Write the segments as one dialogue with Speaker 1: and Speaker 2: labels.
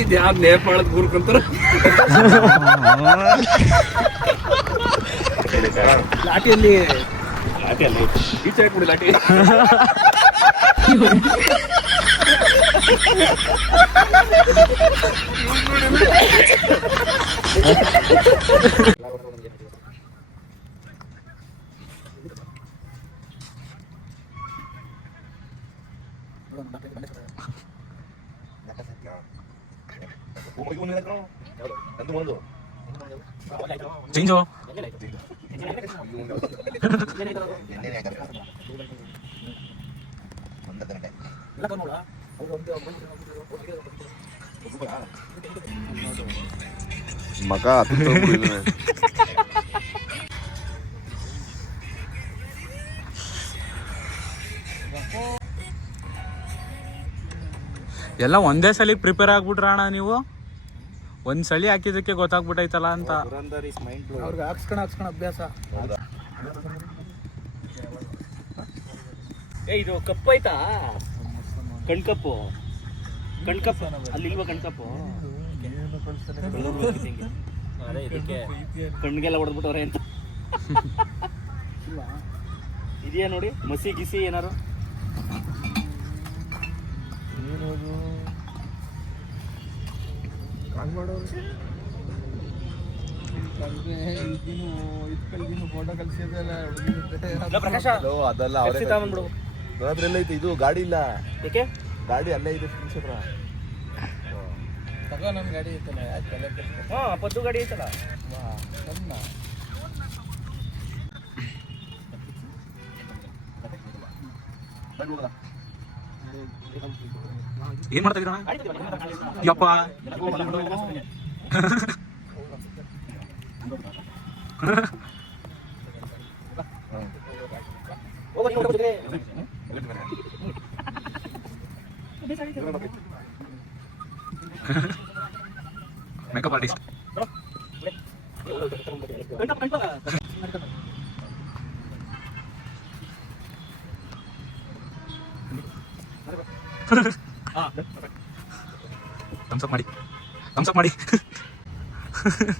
Speaker 1: ಇದು ಯಾವ್ದು ನೇಪಾಳದ ಕೂರ್ಕೊಂತಾರ ಲಾಟಿಯಲ್ಲಿ ಲಾಟಿಯಲ್ಲಿ ಈಚೆ ಹಾಕ್ಬಿಡಿ ಲಾಟಿ
Speaker 2: చేయించో మగ
Speaker 3: ಎಲ್ಲ ಒಂದೇ ಸಲ ಪ್ರಿಪೇರ್ ಆಗ್ಬಿಟ್ರ ಅಣ್ಣ ನೀವು? ಒಂದ್ ಸಲಿ ಹಾಕಿದಕ್ಕೆ ಗೊತ್ತಾಗ್ಬಿಟ್ಟೈತಲ್ಲ ಅಂತ.
Speaker 1: ಅವ್ರಿಗೆ ಹಾಕ್ಸ್ಕೊಂಡು ಹಾಕ್ಸ್ಕೊಂಡು ಅಭ್ಯಾಸ.
Speaker 4: ಏ ಇದು ಕಪ್ಪು ಆಯ್ತಾ? ಕಣ್ಕಪ್ಪು. ಕಣ್ಕಪ್ಪು. ಅಲ್ಲಿ ಇಲ್ವಾ ಕಣ್ಕಪ್ಪು? ಅದೇ ಇದಕ್ಕೆ ಕಣ್ಗೆಲ್ಲ ಹೊಡೆದ್ಬಿಟ್ಟವ್ರೆ ಅಂತ. ಇದೆಯಾ ನೋಡಿ? ಮಸಿ ಗಿಸಿ ಏನಾರು
Speaker 1: ಫೋಟೋ
Speaker 2: ಅದೆಲ್ಲ ಅವರೇ
Speaker 4: ತಗೊಂಡ್ಬಿಡು
Speaker 2: ಐತೆ ಇದು ಗಾಡಿ ಇಲ್ಲ.
Speaker 4: ಏಕೆ?
Speaker 2: ಗಾಡಿ ಅಲ್ಲೇ ಇದೆ ಫ್ರೆಂಡ್ಸ್ ಹತ್ರ
Speaker 1: ತಗೋ ಗಾಡಿ ಐತಲ್ಲ ಯಾಕೆ ತಲೆ ಕೆಡ್ಸ್ಕೊ?
Speaker 4: ಹಾ ಪದ್ದು ಗಾಡಿ ಐತಲ್ಲ.
Speaker 1: ವಾ, ಚೆನ್ನ.
Speaker 3: ಏನ್ ಮಾಡ್ತಾ ಇದೀರ ಯಪ್ಪ ಮೇಕಪ್ ಆರ್ಟಿಸ್ಟ್ Thumbs up ಮಾಡಿ. ಥಮ್ಸಪ್ ಮಾಡಿ.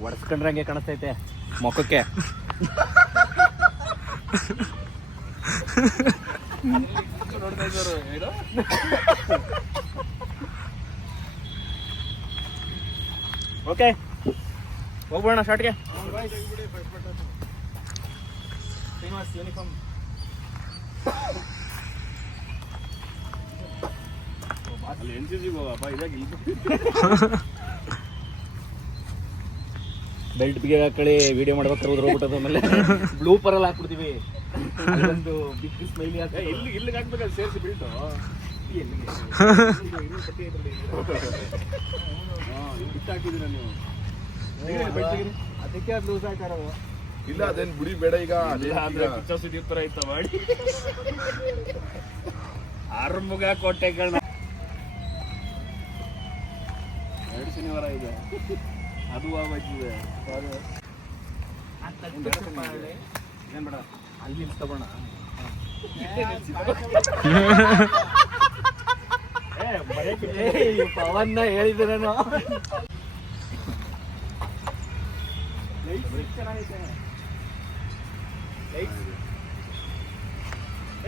Speaker 4: ಒಡ್ಸ್ಕೊಂಡ್ರೆ ಹಂಗೆ ಕಾಣಿಸ್ತೈತೆ. ಮುಖಕ್ಕೆ. ಓಕೆ. ಹೋಗ್ಬೋಣ ಶಾರ್ಟ್ಗೆ ಬೆಲ್ಟ್ ಬಿಗಿ ಹಾಕೊಳ್ಳಿ ವಿಡಿಯೋ ಮಾಡ್ಬೇಕಾದ್ರೆ ಹೋಗ್ಬಿಟ್ಟದ ಆಮೇಲೆ. ಬ್ಲೂಪರ್ ಅಲ್ಲಿ ಹಾಕ್ಬಿಡ್ತೀವಿ. ಒಂದು ಬಿಗ್ ಸ್ಮೈಲಿ ಹಾಕ ಇಲ್ಲಿ ಇಲ್ಲಿಗೆ ಹಾಕ್ಬೇಕಲ್ಲ ಸೇರಿಸಿ ಬಿಲ್ಟು ಅದಕ್ಕೆ ಅದು ಲೂಸ್ ಹಾಕಿರೋದು.
Speaker 2: ಇಲ್ಲ ಅದೇನ್ ಗುಡಿ ಬೇಡ ಈಗ.
Speaker 4: ಅಂದ್ರೆ ಪಿಚ್ಚರ್ ಸುದ್ದಿ ತರ ಇತ್ತ ಮಾಡಿ? ಆರಂಭಗ ಕೋಟೆಗಳನ್ನ ಎರಡು ಶನಿವಾರ ಇದೆ. ಅದು ಆಗೋಯ್ತಿದೆ ಏನು ಬೇಡ ಅಲ್ಲಿ ನಿಲ್ಸ್ಕೊಬೋಣ ಪವನ್ನ ಹೇಳಿದೆ ನಾನು.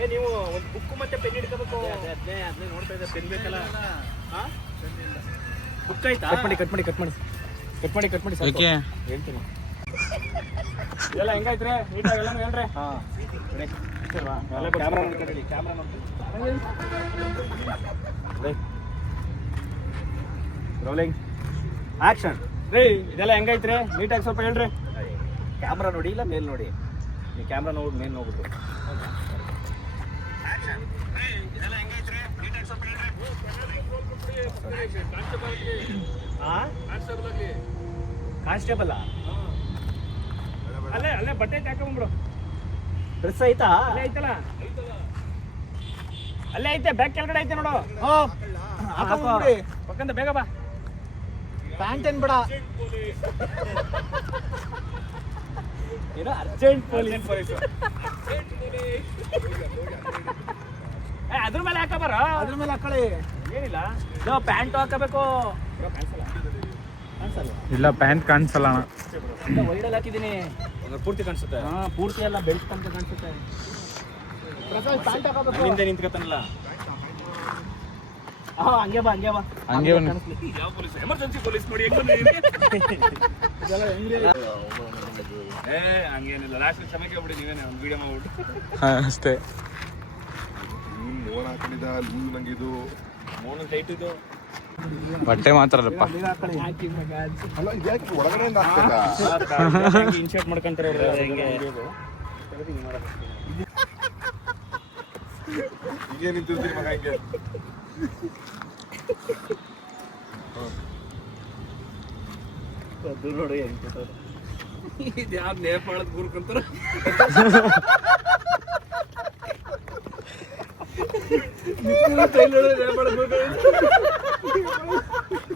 Speaker 4: ಏ ನೀವು ಒಂದು ಬುಕ್ ಮತ್ತೆ ಪೆನ್ ಹಿಡ್ಕೋಬೇಕು. ಅದನ್ನೇ ಅದನ್ನೇ ನೋಡ್ತಾ ಇದ್ದೆ. ಪೆನ್ ಬೇಕಲ್ಲ? ಬುಕ್ ಆಯ್ತಾ ಕಟ್ ಮಾಡಿ ಕಟ್ ಮಾಡಿ ಕಟ್ ಮಾಡಿ. ಕಟ್ ಮಾಡಿ ಕಟ್ ಮಾಡಿ
Speaker 3: ಏಕೆ
Speaker 4: ಹೇಳ್ತೀನಿ. ಇದೆಲ್ಲ ಹೆಂಗಾಯ್ತ್ರೆ? ನೀಟಾಗಿ ಎಲ್ಲ ಹೇಳ್ರಿ. ಹಾ. ಕ್ಯಾಮ್ರಾ ನೋಡ್ಕೊಳ್ಳಿ ಕ್ಯಾಮ್ರಾ ರೋಲಿಂಗ್ ಆಕ್ಷನ್ ರೀ ಇದೆಲ್ಲ ಹೆಂಗೈತ್ರಿ ನೀಟಾಗಿ ಸ್ವಲ್ಪ ಹೇಳ್ರಿ. ಕ್ಯಾಮ್ರಾ ನೋಡಿ ಇಲ್ಲ ಮೇಲ್ ನೋಡಿ. ನೀವು ಕ್ಯಾಮ್ರಾ ನೋಡಿ ಮೇಲ್ ನೋಡ್ಬಿಟ್ಟು. ಕಾನ್ಸ್ಟೇಬಲ್ ಅಲ್ಲೇ ಅಲ್ಲೇ ಬಟ್ಟೆ ಹಾಕೊಂಡ್ಬಿಡು ಡ್ರೆಸ್ ಐತಾ? ಅಲ್ಲೇ ಐತಲ್ಲ? ಅಲ್ಲೇ ಐತೆ ಬ್ಯಾಗ್ ಕೆಳಗಡೆ ಐತೆ ನೋಡು. ಪಕ್ಕಂದ ಬೇಗ ಬಾ.
Speaker 1: ಪ್ಯಾಂಟ್ ಏನ್ ಬಿಡ?
Speaker 4: ಏನೋ ಅರ್ಜೆಂಟ್ ಪೊಲೀಸ್.
Speaker 1: ಏ, ಅದ್ರ ಮೇಲೆ ಹಾಕೋ ಬರ.
Speaker 4: ಅದ್ರ ಮೇಲೆ ಹಾಕೊಳ್ಳಿ.
Speaker 1: ಏನಿಲ್ಲ. ಪ್ಯಾಂಟ್ ಹಾಕಬೇಕು.
Speaker 3: ಇಲ್ಲ ಪ್ಯಾಂಟ್ ಕಾಣಿಸಲ್ಲ ಅಣ್ಣ.
Speaker 1: ವೈಡಲ್ಲಿ ಹಾಕಿದ್ದೀನಿ ಪೂರ್ತಿ ಕಾಣಿಸುತ್ತೆ? ಹಾ ಪೂರ್ತಿ ಎಲ್ಲ ಬೆಲ್ಟ್ ತನಕ ಕಾಣಿಸುತ್ತೆ.
Speaker 4: ಪ್ರಸಾದ್ ಪ್ಯಾಂಟ್ ಹಾಕೋಬೇಕು.
Speaker 1: ಹಿಂದೆ ನಿಂತ್ಕೊತಾನಲ್ಲ. ಹಾ ಹಂಗೆ ಬಾ ಹಂಗೆ ಬಾ.
Speaker 3: ಹಂಗೆ ಬನ್ನಿ.
Speaker 1: ಯಾವ ಪೊಲೀಸ್? ಎಮರ್ಜೆನ್ಸಿ ಪೊಲೀಸ್ ನೋಡಿ ಹೆಂಗ್ ಏ ಹಂಗೇನಿಲ್ಲ. ಲಾಸ್ಟ್ ಕ್ಷಮೆಗೆ ಬಿಡಿ ನೀವೇನೆ ಒಂದು ವಿಡಿಯೋ ಮಾಡ್ಬಿಟ್ಟು.
Speaker 3: ಹಾ, ಅಷ್ಟೇ.
Speaker 2: ಓನ್ ಹಾಕೊಂಡಿದ್ದ
Speaker 1: ಅಲ್ಲಿ ನಂಗೆ ಇದು
Speaker 3: ಬಟ್ಟೆ ಮಾತ್ರ ಅಲ್ಲಪ್ಪ
Speaker 2: ಅಲ್ಲ ಇದ್ಯಾಕೆ ಒಳಗಡೆ ಹಾಕ್ಬೇಕಾ
Speaker 1: ಇನ್ಶರ್ಟ್ ಮಾಡ್ಕೊಂತಾರೆ ಅವ್ರು ಹೆಂಗೆ
Speaker 2: ಹೀಗೆ ನಿಂತಿರ್ತೀನಿ ಮಗ ಹಿಂಗೆ
Speaker 1: ಅದು ನೋಡಿ ಇದು ಯಾವ್ದು ನೇಪಾಳದ ಕೂರ್ಕೊಂತಾರ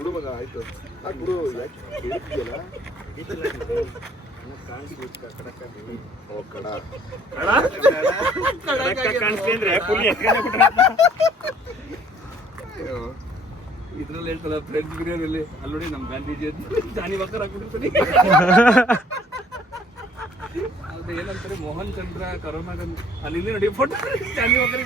Speaker 2: ಮಗ ಆಯ್ತು ಬಿಡು
Speaker 1: ಇದ್ರಲ್ಲಿ ಹೇಳ್ತಲ್ಲ ಫ್ರೆಂಡ್ಸ್ ಬಿರಿಯಾನಿಯಲ್ಲಿ ಅಲ್ಲಿ ನೋಡಿ ನಮ್ಮ ಗಾಂಧೀಜಿ ಅಂತ ಜಾನಿ ವಾಕರ್ ಹಾಕ್ಬಿಟ್ಟಿರ್ತಾನೆ ಅದು ಏನಂತಾರೆ ಮೋಹನ್ ಚಂದ್ರ ಕರೋನಾ ಅಲ್ಲಿ ನೋಡಿ ಫೋಟೋ ಜಾನಿ ವಾಕರ್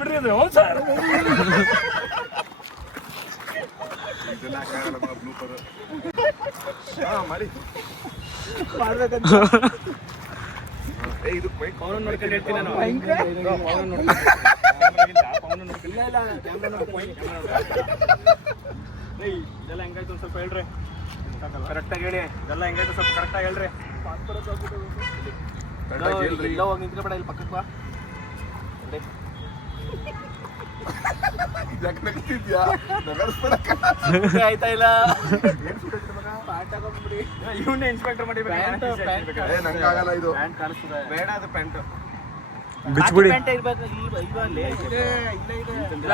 Speaker 1: ಇಲ್ಲ
Speaker 4: ಕ್ಯಾಮ್ರಾ ನೋಡ್ಕೊಂಡು
Speaker 1: ಏಯ್ ಇದೆಲ್ಲ ಹೆಂಗಾಯ್ತು ಸ್ವಲ್ಪ ಹೇಳ್ರಿ ಕರೆಕ್ಟಾಗಿ ಹೇಳಿ ಇದೆಲ್ಲ ಹೆಂಗಾಯ್ತು ಸ್ವಲ್ಪ ಕರೆಕ್ಟಾಗಿ ಹೇಳ್ರಿ ಇಲ್ಲ ಹೋಗಿ ನಿಂತ್ಕೊಬೇಡ ಇಲ್ಲಿ ಪಕ್ಕಕ್ಕೆ
Speaker 2: ನಗ್ತಿದ್ಯಾ
Speaker 1: ಆಯ್ತಾ ಇಲ್ಲ?
Speaker 4: ಪ್ಯಾಂಟ್ ಹಾಕೊಂಡ್ಬಿಡಿ
Speaker 1: ಇವನ್ನೇ ಇನ್ಸ್ಪೆಕ್ಟರ್
Speaker 4: pant.
Speaker 2: ಏ ನಂಗಾಗಲ್ಲ ಇದು.
Speaker 1: ಪ್ಯಾಂಟ್ ಕಾಣಿಸ್ತದೆ. ಬೇಡ ಅದು ಪ್ಯಾಂಟ್.
Speaker 3: ಬಿಚ್ಬಿಡಿ.
Speaker 1: ಪ್ಯಾಂಟ್ ಇರ್ಬೇಕು ಇಲ್ವಾ ಇಲ್ವಾ ಅಲ್ಲಿ.
Speaker 4: ಇದೆ. ಇಲ್ಲೇ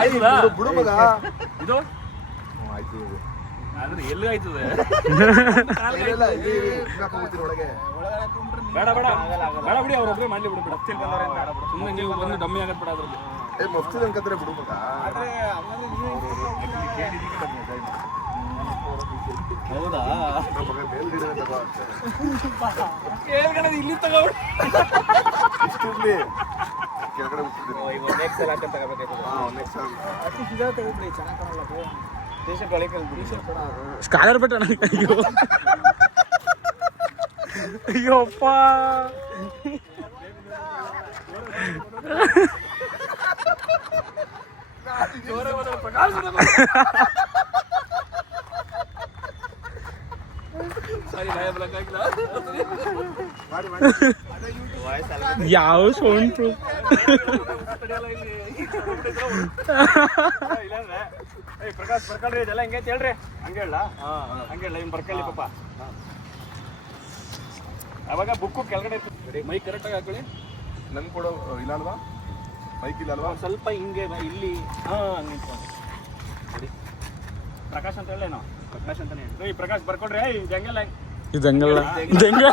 Speaker 4: ಇದೆ
Speaker 2: ಬಿಡು, ಬಿಡು ಮಗ.
Speaker 1: ಇದು?
Speaker 2: ಆಯ್ತು.
Speaker 1: ಆದ್ರೆ ಎಲ್ಲಿ ಆಯ್ತದೆ?
Speaker 2: ಇಲ್ಲ, ಒಳಗೆ.
Speaker 1: ಬೇಡ ಬೇಡ. ಬೇಡ ಬಿಡಿ ಅವ್ರೊಬ್ರೆ ಮಾಡ್ಲಿ ಬಿಡಿ ಬಿಡ. ಸುಮ್ಮನೆ ನೀವು ಬಂದು ಡಮ್ಮಿ ಆಗದ್ ಬಿಡ ಅದ್ರಲ್ಲಿ.
Speaker 2: ಏ ಮಫ್ತಿ ಅನ್ಕಂತಾರೆ ಬಿಡು ಮಗ.
Speaker 4: ಆದ್ರೆ ಹಂಗಂದ್ರೆ ನೀವು
Speaker 1: ಹೌದಾ?
Speaker 2: ಮೇಲ್ಗಡೆ
Speaker 1: ಇಲ್ಲಿ ತಗೊಂಡು
Speaker 2: ಇಷ್ಟಿರ್ಲಿ ಕೆಳಗಡೆ
Speaker 1: ನೆಕ್ಸ್ಟ್ ಸಲ ಅಂತ ತಗೋಬೇಕಾಯ್ತದೆ
Speaker 2: ಹಾ ನೆಕ್ಸ್ಟ್
Speaker 4: ಅತಿ ಸಿಗೋ ತೆಗೆದ್ಬಿಡಿ ಚೆನ್ನಾಗಿ ಕಾಣಲ್ಲ
Speaker 1: ದೇಶ ಕಳಿ
Speaker 3: ಸ್ಕಾಲರ್ ಬಟ್ ಅಯ್ಯೋ. ಅಯ್ಯೋಪ್ಪ
Speaker 1: ಸಾರಿ ಭಯ ಬಲಕ್ಕಾಗಿಲ್ಲ
Speaker 2: ಮಾಡಿ ಮಾಡಿ
Speaker 3: ಯಾವ ಸೌಂಡ್ ಪ್ರೂಫ್?
Speaker 1: ಪ್ರಕಾಶ್ ಬರ್ಕಳ್ರಿ ಇದೆಲ್ಲ ಹೆಂಗೈತೆ ಹೇಳ್ರಿ ಹಂಗೆ ಹೇಳ ಹಂಗೆ ಹೇಳ ಇವ್ನು ಬರ್ಕೊಳ್ಳಿ ಪಾಪ ಅವಾಗ ಬುಕ್ಕು ಕೆಳಗಡೆ ಮೈ ಕರೆಕ್ಟಾಗಿ ಹಾಕೊಳ್ಳಿ.
Speaker 2: ನಂಗೆ ಕೊಡೋ ಇಲ್ಲ ಅಲ್ವಾ ಇಲ್ಲ ಅಲ್ವಾ?
Speaker 1: ಸ್ವಲ್ಪ ಹಿಂಗೆ ಬಾ, ಇಲ್ಲಿ. ಹಾ ಹಂಗೆ ನಿಂತ್ಕೊಂಡು. ನೋಡಿ. ಪ್ರಕಾಶ್ ಅಂತ ಹೇಳೇನೋ ಪ್ರಕಾಶ್ ಅಂತಾನೆ ಹೇಳಿ. ಏಯ್ ಪ್ರಕಾಶ್ ಬರ್ಕೊಡ್ರಿ. ಏಯ್ ಜಂಗಲ್
Speaker 3: ಇದಂಗಲ್ಲ ಇದಂಗ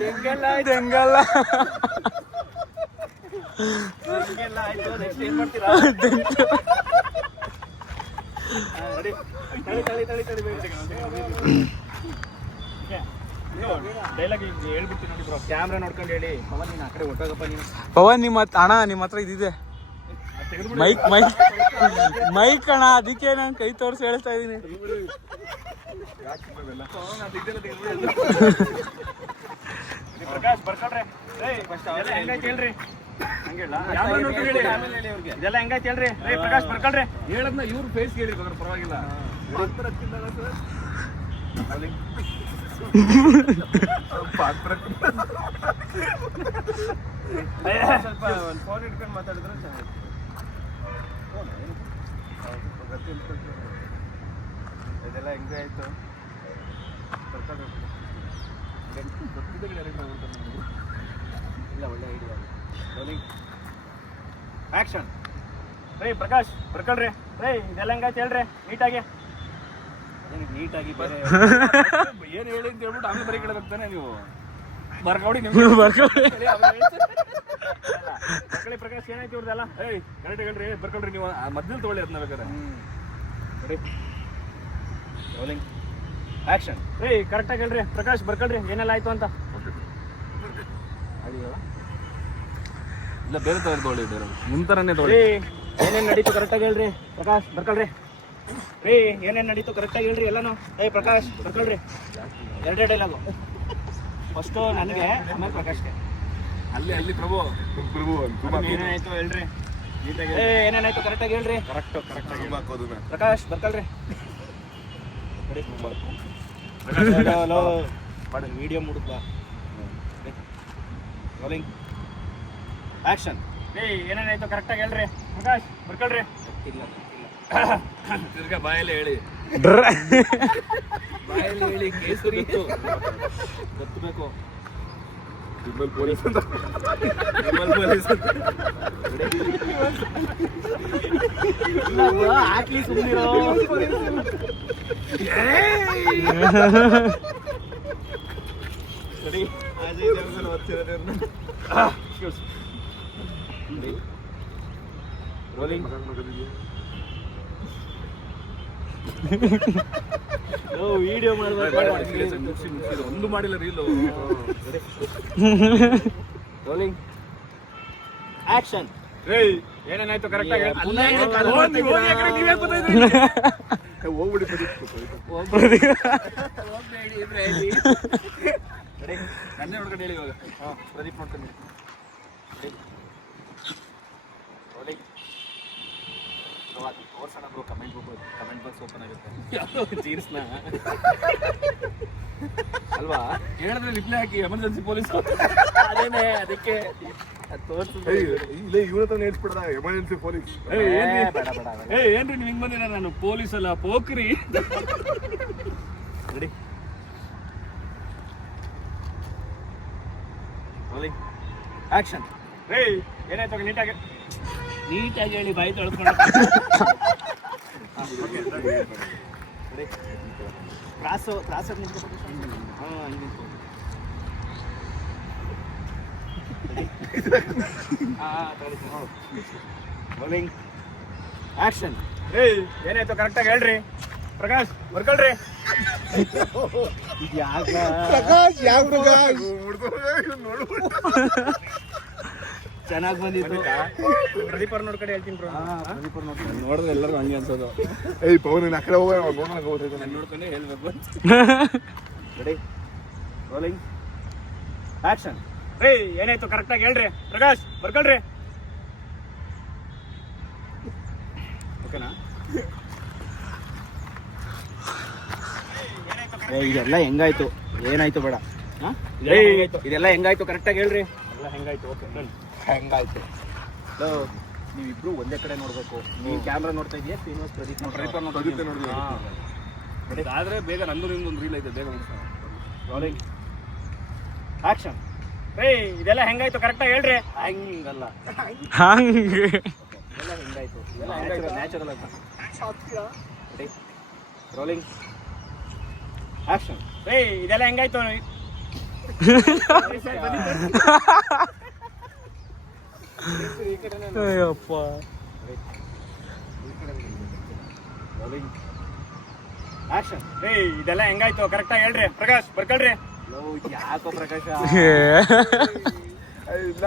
Speaker 1: ಜಂಗಲ್
Speaker 3: ಇದಂಗಲ್ಲ
Speaker 1: ಜಂಗಲ್ ಆಯ್ತು? ನೆಕ್ಸ್ಟ್ ಏನ್ ಮಾಡ್ತೀರಾ? ಹಾ, ready? ತಳಿ ತಳಿ ತಳಿ ಕ್ಯಾಮ್ರಾ ನೋಡ್ಕೊಂಡು ಹೇಳಿ. ಪವನ್ ನೀನು ಆ ಕಡೆ ಹೊಟ್ಟೋಗಪ್ಪ ನೀನು.
Speaker 3: ಪವನ್ ನಿಮ್ಮ ಹತ್ರ ಅಣ್ಣ ನಿಮ್ಮ ಹತ್ರ ಇದಿದೆ ಮೈಕ್ ಮೈಕ್ ಮೈಕ್ ಅಣ್ಣ ಅದಕ್ಕೆ ನಾನು ಕೈ ತೋರಿಸಿ ಹೇಳ್ತಾ ಇದ್ದೀನಿ.
Speaker 1: ಪ್ರಕಾಶ್ ಬರ್ಕೊಡ್ರೆ. ಏಯ್ ಇದೆಲ್ಲ ಹೆಂಗೈತೆ ಹೇಳ್ರಿ. ಹಂಗೆ ಹೇಳ ಕ್ಯಾಮ್ರಾ ನೋಡ್ಕೊಂಡು ಹೇಳಿ. ಇದೆಲ್ಲ ಹೆಂಗೈತೆ ಹೇಳ್ರಿ. ಏಯ್ ಪ್ರಕಾಶ್ ಬರ್ಕೊಳ್ರಿ ಹೇಳದ್ನ ಇವ್ರ ಫೇಸ್ ಹೇಳಿ ಬೇಕಾದ್ರೆ ಪರವಾಗಿಲ್ಲ
Speaker 4: ಸ್ವಲ್ಪ ಒಂದು ಫೋನ್ ಮಾತಾಡಿದ್ರೆ ಇದೆಲ್ಲ ಆಯ್ತು ಇಲ್ಲ ಒಳ್ಳೆ ಐಡಿಯಾ
Speaker 5: ರೀ ಪ್ರಕಾಶ್, ಬರ್ಕೊಳ್ರಿ. ರೀ ಇದೆಲ್ಲ ಹೆಂಗಾಯ್ತು ಹೇಳ್ರಿ. ನೀಟಾಗಿ
Speaker 4: ನೀಟಾಗಿ
Speaker 1: ಏನ್ ಹೇಳಿ ಅಂತ ಹೇಳ್ಬಿಟ್ಟು ಆಮೇಲೆ ಬರೀ ಕೇಳಬೇಕಾನೆ ನೀವು? ಬರ್ಕೊಡಿ ನಿಮ್ಗೆ.
Speaker 3: ಬರ್ಕೊಳ್ಳಿ
Speaker 5: ಬರ್ಕೊಳ್ಳಿ ಪ್ರಕಾಶ್ ಏನಾಯ್ತು ಇವ್ರದೆಲ್ಲ
Speaker 1: ಏಯ್ ಕರೆಕ್ಟ್ ಹೇಳ್ರಿ ಬರ್ಕೊಳ್ರಿ ನೀವು. ಮದ್ದಲ್ಲಿ ತಗೊಳ್ಳಿ ಅದನ್ನ ಬೇಕಾದ್ರೆ.
Speaker 4: ರೋಲಿಂಗ್ ಆಕ್ಷನ್
Speaker 5: ಏಯ್ ಕರೆಕ್ಟಾಗಿ ಹೇಳ್ರಿ. ಪ್ರಕಾಶ್ ಬರ್ಕೊಳ್ರಿ ಏನೆಲ್ಲ ಆಯ್ತು ಅಂತ.
Speaker 1: ಇಲ್ಲ ಬೇರೆ ತಗೊಳ್ಳಿ ಬೇರೆ. ನಿಮ್ ತರನೇ ತಗೊಳ್ಳಿ.
Speaker 5: ಏನೇನು ಏನೇನ್ ನಡೀತು ಕರೆಕ್ಟಾಗಿ ಹೇಳ್ರಿ. ಪ್ರಕಾಶ್ ಬರ್ಕೊಳ್ರಿ ರೀ ಏನೇನು ನಡೀತು? ಕರೆಕ್ಟಾಗಿ ಹೇಳ್ರಿ ಎಲ್ಲಾನು. ಏ ಪ್ರಕಾಶ್ ಬರ್ಕೊಳ್ರಿ. ಎರಡೇ ಡೈಲಾಗು ಫಸ್ಟು ನನಗೆ ಆಮೇಲೆ ಪ್ರಕಾಶ್ಗೆ.
Speaker 1: ಅಲ್ಲಿ ಅಲ್ಲಿ ಪ್ರಭು.
Speaker 2: ಪ್ರಭು
Speaker 5: ಏನೇನಾಯ್ತು ಹೇಳ್ರಿ. ಏ ಏನೇನಾಯ್ತು ಕರೆಕ್ಟಾಗಿ ಹೇಳ್ರಿ.
Speaker 2: ಕರೆಕ್ಟ್ ಕರೆಕ್ಟ್
Speaker 5: ಪ್ರಕಾಶ್ ಬರ್ಕೊಳ್ರಿ. ವಿಡಿಯೋ ಮುಡುಕ ರೋಲಿಂಗ್ ಆಕ್ಷನ್ ಏ ಏನೇನಾಯ್ತು ಕರೆಕ್ಟಾಗಿ ಹೇಳ್ರಿ. ಪ್ರಕಾಶ್ ಬರ್ಕೊಳ್ರಿ.
Speaker 4: ಇಲ್ಲ
Speaker 1: ತಿರ್ಗಾ ಬಾಯಲ್ಲಿ ಹೇಳಿ
Speaker 3: ಡ್ರ
Speaker 4: ಬಾಯಲ್ಲಿ ಹೇಳಿ ಕೇಸರಿ ಗೊತ್ತಬೇಕು
Speaker 2: ನಿಮ್ಮಲ್ಲಿ ಪೊಲೀಸ್ ಅಂತ
Speaker 5: ಹಾಕ್ಲಿ ಸುಮ್ಮನಿರೋ
Speaker 4: ಅಜಯ್ ದೇವಗನ್ ಓದ್ತಿರೋದು ರೋಲಿಂಗ್
Speaker 5: ವಿಡಿಯೋ
Speaker 1: ಒಂದು ಮಾಡಿಲ್ಲ ರೀಲು
Speaker 4: ರೋಲಿಂಗ್
Speaker 5: ಆಕ್ಷನ್ ಏನೇನಾಯ್ತು? ಕರೆಕ್ಟಾಗಿ
Speaker 2: ಹೋಗ್ಬಿಡಿ
Speaker 1: ಕನ್ನೆ ನೋಡ್ಕೊಂಡು ಹೇಳಿ ಇವಾಗ.
Speaker 4: ಪ್ರದೀಪ್ ನೋಡ್ಕೊಂಡು rolling ತೋರ್ಸೋಣ bro comment comment box open ಆಗುತ್ತೆ
Speaker 1: ಜೀನ್ಸ್ನ
Speaker 4: ಅಲ್ವಾ?
Speaker 1: ಹೇಳಿದ್ರೆ ರಿಪ್ಲೈ ಹಾಕಿ ಎಮರ್ಜೆನ್ಸಿ ಪೊಲೀಸ್
Speaker 4: ಅದೇನೆ ಅದಕ್ಕೆ
Speaker 2: ಇಲ್ಲೇ ಇವ್ರ ಹತ್ರ ನೇರ್ಸ್ಬಿಡ್ದ ಎಮರ್ಜೆನ್ಸಿ ಪೊಲೀಸ್
Speaker 1: ಏನ್ರಿ?
Speaker 4: ಬೇಡ ಬೇಡ ಬೇಡ.
Speaker 1: ಏ ಏನ್ರಿ ನೀವು ಹಿಂಗ್ ಬಂದಿರ ನಾನು? ಪೊಲೀಸ್ ಅಲ್ಲ ಪೋಕ್ರಿ
Speaker 4: ರೆಡಿ ಆಕ್ಷನ್
Speaker 5: ಏನಾಯ್ತು ನೀಟಾಗಿ?
Speaker 4: ನೀಟಾಗಿ ಹೇಳಿ ಬಾಯಿ ತೊಳ್ಕೊಂಡು ಕ್ರಾಸು ಕ್ರಾಸಲ್ಲಿ ನಿಂತ್ಕೊಂಡು ಹಾಂ ಹಿಂಗೆ ನಿಂತ್ಕೊಂಡು ರೋಲಿಂಗ್ ಆಕ್ಷನ್
Speaker 5: ಏಯ್ ಏನಾಯ್ತು ಕರೆಕ್ಟಾಗಿ ಹೇಳ್ರಿ ಪ್ರಕಾಶ್ ಬರ್ಕೊಳ್ರಿ
Speaker 4: ಯಾಕ
Speaker 2: ಪ್ರಕಾಶ್ ಯಾವ
Speaker 4: ಚೆನ್ನಾಗಿ ಬಂದಿತ್ತು.
Speaker 5: ಪ್ರದೀಪ್ ಅವ್ರ ನೋಡ್ಕಡೆ ಹೇಳ್ತೀನಿ ಬ್ರೋ
Speaker 1: ನೋಡಿದ್ರೆ ಎಲ್ಲರೂ ಹಂಗೆ ಅನ್ಸೋದು.
Speaker 2: ಏಯ್ ಪವನ್ ನೀನು ಆ ಕಡೆ ಹೋಗ ನೋಡೋಣ ಹೋಗ್ತೈತೆ
Speaker 1: ನಾನು ನೋಡ್ಕೊಂಡೆ ಹೇಳ್ಬೇಕು.
Speaker 4: ರೆಡಿ ರೋಲಿಂಗ್ ಆಕ್ಷನ್
Speaker 5: ರೇ ಏನಾಯ್ತು? ಕರೆಕ್ಟಾಗಿ ಹೇಳ್ರಿ. ಪ್ರಕಾಶ್ ಬರ್ಕೊಳ್ರಿ.
Speaker 4: ಓಕೆನಾ ಏ ಇದೆಲ್ಲ ಹೆಂಗಾಯ್ತು? ಏನಾಯ್ತು ಬೇಡ. ಹಾ?
Speaker 5: ಇದೆಲ್ಲ ಹೆಂಗಾಯ್ತು?
Speaker 4: ಇದೆಲ್ಲ ಹೆಂಗಾಯ್ತು? ಕರೆಕ್ಟಾಗಿ ಹೇಳ್ರಿ.
Speaker 5: ಎಲ್ಲ ಹೆಂಗಾಯ್ತು? ಓಕೆ
Speaker 4: ಹೆಂಗಾಯ್ತು? ಹಲೋ ನೀವಿಬ್ರು ಒಂದೇ ಕಡೆ ನೋಡ್ಬೇಕು. ನೀವು ಕ್ಯಾಮ್ರಾ ನೋಡ್ತಾ ಇದೀಯಾ ಶ್ರೀನಿವಾಸ್ ಪ್ರದೀಪ್ ನೋಡ್ತಾ
Speaker 2: ಪ್ರದೀಪ್ ನೋಡಿದ್ವಿ
Speaker 1: ಆದ್ರೆ ಬೇಗ ನಂದು ನಿಮ್ದು ಒಂದು ರೀಲ್ ಐತೆ ಬೇಗ
Speaker 4: ರೋಲಿಂಗ್ ಆಕ್ಷನ್
Speaker 5: ರೇ ಇದೆಲ್ಲ ಹೆಂಗಾಯ್ತು? ಕರೆಕ್ಟಾಗಿ ಹೇಳ್ರಿ.
Speaker 4: ಹಂಗಲ್ಲ.
Speaker 3: ಹಂಗೆ.
Speaker 4: ಎಲ್ಲ ಹೆಂಗಾಯ್ತು? ಎಲ್ಲ ಹೆಂಗಾಯ್ತು ನ್ಯಾಚುರಲ್ ಅಂತ. ರೆಡಿ ರೋಲಿಂಗ್ ಆಕ್ಷನ್
Speaker 5: ರೇ ಇದೆಲ್ಲ ಹೆಂಗಾಯ್ತು?
Speaker 3: ಅಯ್ಯಪ್ಪ.
Speaker 5: ಇದೆಲ್ಲ ಹೆಂಗಾಯ್ತು? ಕರೆಕ್ಟಾಗಿ ಹೇಳ್ರಿ. ಪ್ರಕಾಶ್ ಬರ್ಕೊಳ್ರಿ.
Speaker 4: ಯಾಕೋ ಪ್ರಕಾಶ.
Speaker 2: ಇಲ್ಲ